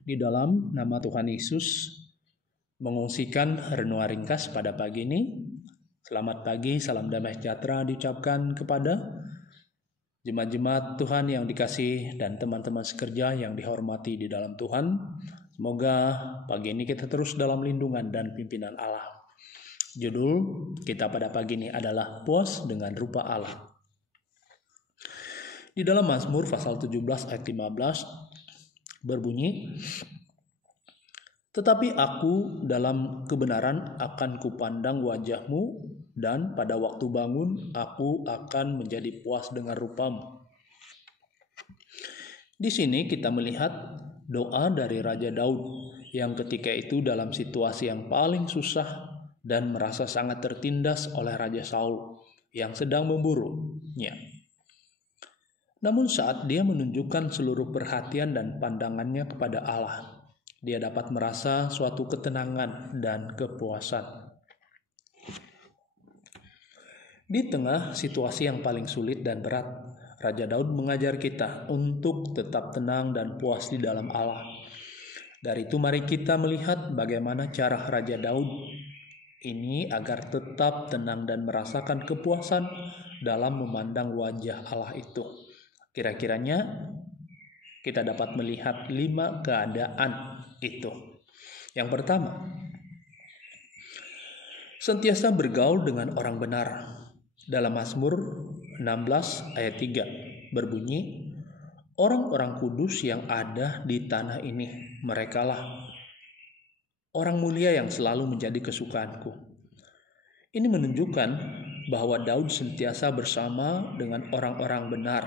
Di dalam nama Tuhan Yesus, mengungsikan renungan ringkas pada pagi ini. Selamat pagi, salam damai sejahtera diucapkan kepada jemaat-jemaat Tuhan yang dikasih dan teman-teman sekerja yang dihormati di dalam Tuhan. Semoga pagi ini kita terus dalam lindungan dan pimpinan Allah. Judul kita pada pagi ini adalah puas dengan rupa Allah. Di dalam Mazmur pasal 17 ayat 15 berbunyi, "Tetapi aku dalam kebenaran akan kupandang wajahmu, dan pada waktu bangun aku akan menjadi puas dengan rupamu." Di sini kita melihat doa dari Raja Daud yang ketika itu dalam situasi yang paling susah dan merasa sangat tertindas oleh Raja Saul yang sedang memburunya. Namun saat dia menunjukkan seluruh perhatian dan pandangannya kepada Allah, dia dapat merasa suatu ketenangan dan kepuasan. Di tengah situasi yang paling sulit dan berat, Raja Daud mengajar kita untuk tetap tenang dan puas di dalam Allah. Dari itu mari kita melihat bagaimana cara Raja Daud ini agar tetap tenang dan merasakan kepuasan dalam memandang wajah Allah itu. Kira-kiranya kita dapat melihat 5 keadaan itu. Yang pertama, sentiasa bergaul dengan orang benar. Dalam Mazmur 16 ayat 3 berbunyi, "Orang-orang kudus yang ada di tanah ini, merekalah orang mulia yang selalu menjadi kesukaanku." Ini menunjukkan bahwa Daud sentiasa bersama dengan orang-orang benar.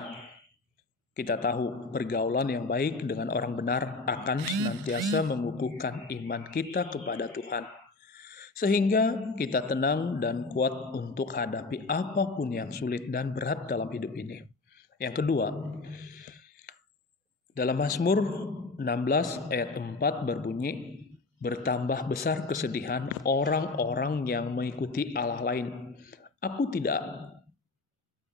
Kita tahu pergaulan yang baik dengan orang benar akan senantiasa mengukuhkan iman kita kepada Tuhan, sehingga kita tenang dan kuat untuk hadapi apapun yang sulit dan berat dalam hidup ini. Yang kedua, dalam Mazmur 16 ayat 4 berbunyi, "Bertambah besar kesedihan orang-orang yang mengikuti Allah lain. Aku tidak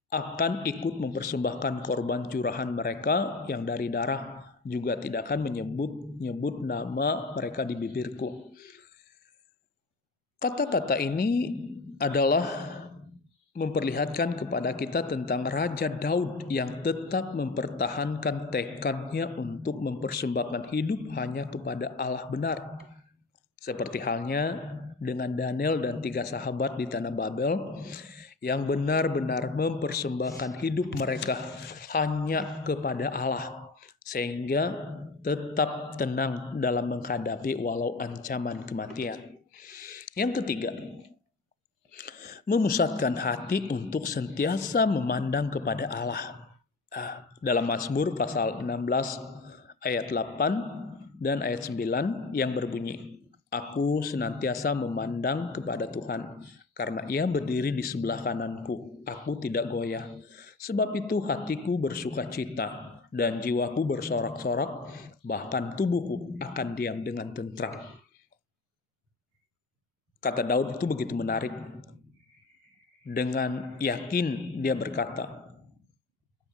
akan ikut mempersembahkan korban curahan mereka yang dari darah, juga tidak akan menyebut nama mereka di bibirku." Kata-kata ini adalah memperlihatkan kepada kita tentang Raja Daud yang tetap mempertahankan tekadnya untuk mempersembahkan hidup hanya kepada Allah benar. Seperti halnya dengan Daniel dan 3 sahabat di tanah Babel yang benar-benar mempersembahkan hidup mereka hanya kepada Allah, sehingga tetap tenang dalam menghadapi walau ancaman kematian. Yang ketiga, memusatkan hati untuk sentiasa memandang kepada Allah. Dalam Mazmur pasal 16 ayat 8 dan ayat 9 yang berbunyi, "Aku senantiasa memandang kepada Tuhan, karena Ia berdiri di sebelah kananku, aku tidak goyah. Sebab itu hatiku bersuka cita dan jiwaku bersorak-sorak, bahkan tubuhku akan diam dengan tentram." Kata Daud itu begitu menarik. Dengan yakin dia berkata,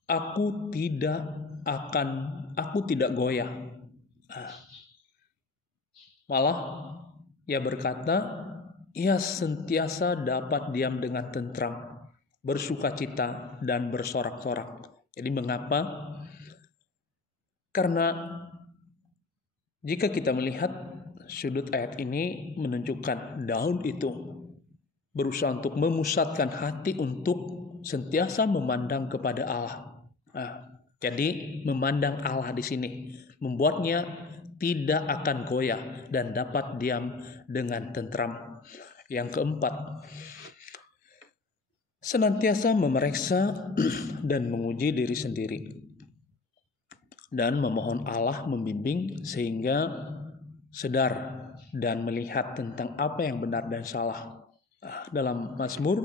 aku tidak goyah. Malah ia berkata, ia sentiasa dapat diam dengan tentram, bersukacita dan bersorak-sorak. Jadi mengapa? Karena jika kita melihat sudut ayat ini menunjukkan Daud itu berusaha untuk memusatkan hati untuk sentiasa memandang kepada Allah. Jadi memandang Allah di sini membuatnya tidak akan goyah dan dapat diam dengan tentram. Yang keempat, senantiasa memeriksa dan menguji diri sendiri dan memohon Allah membimbing sehingga sadar dan melihat tentang apa yang benar dan salah. Dalam Mazmur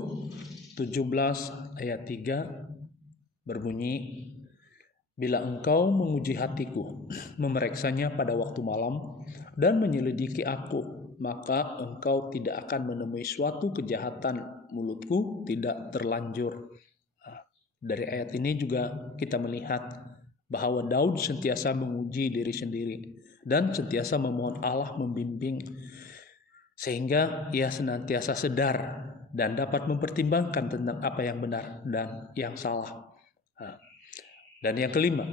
17 ayat 3 berbunyi, "Bila engkau menguji hatiku, memeriksanya pada waktu malam, dan menyelidiki aku, maka engkau tidak akan menemui suatu kejahatan, mulutku tidak terlanjur." Dari ayat ini juga kita melihat bahwa Daud sentiasa menguji diri sendiri dan sentiasa memohon Allah membimbing sehingga ia senantiasa sedar dan dapat mempertimbangkan tentang apa yang benar dan yang salah. Dan yang kelima,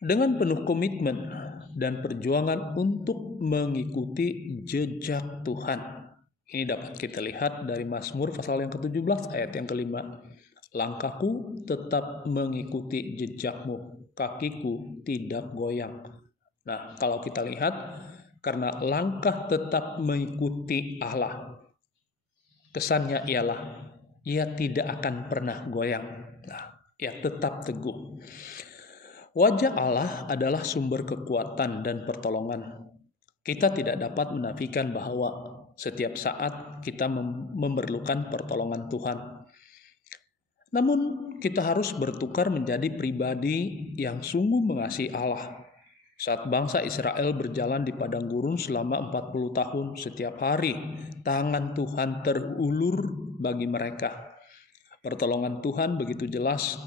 dengan penuh komitmen dan perjuangan untuk mengikuti jejak Tuhan. Ini dapat kita lihat dari Mazmur pasal yang ke-17 ayat yang kelima. Langkahku tetap mengikuti jejakmu, kakiku tidak goyang. Nah, kalau kita lihat, karena langkah tetap mengikuti Allah, kesannya ialah ia tidak akan pernah goyang. Nah, ia tetap teguh. Wajah Allah adalah sumber kekuatan dan pertolongan. Kita tidak dapat menafikan bahwa setiap saat kita memerlukan pertolongan Tuhan. Namun, kita harus bertukar menjadi pribadi yang sungguh mengasihi Allah. Saat bangsa Israel berjalan di padang gurun selama 40 tahun, setiap hari tangan Tuhan terulur bagi mereka. Pertolongan Tuhan begitu jelas,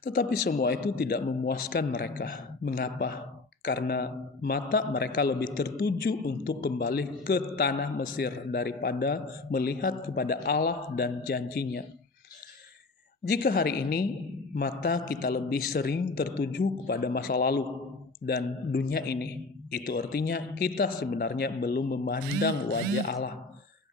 tetapi semua itu tidak memuaskan mereka. Mengapa? Karena mata mereka lebih tertuju untuk kembali ke tanah Mesir daripada melihat kepada Allah dan janjinya. Jika hari ini mata kita lebih sering tertuju kepada masa lalu dan dunia ini, itu artinya kita sebenarnya belum memandang wajah Allah.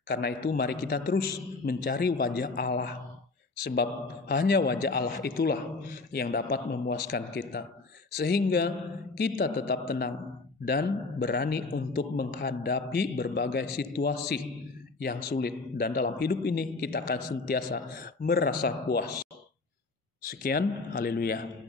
Karena itu mari kita terus mencari wajah Allah, sebab hanya wajah Allah itulah yang dapat memuaskan kita, sehingga kita tetap tenang dan berani untuk menghadapi berbagai situasi yang sulit, dan dalam hidup ini kita akan sentiasa merasa puas. Sekian, haleluya.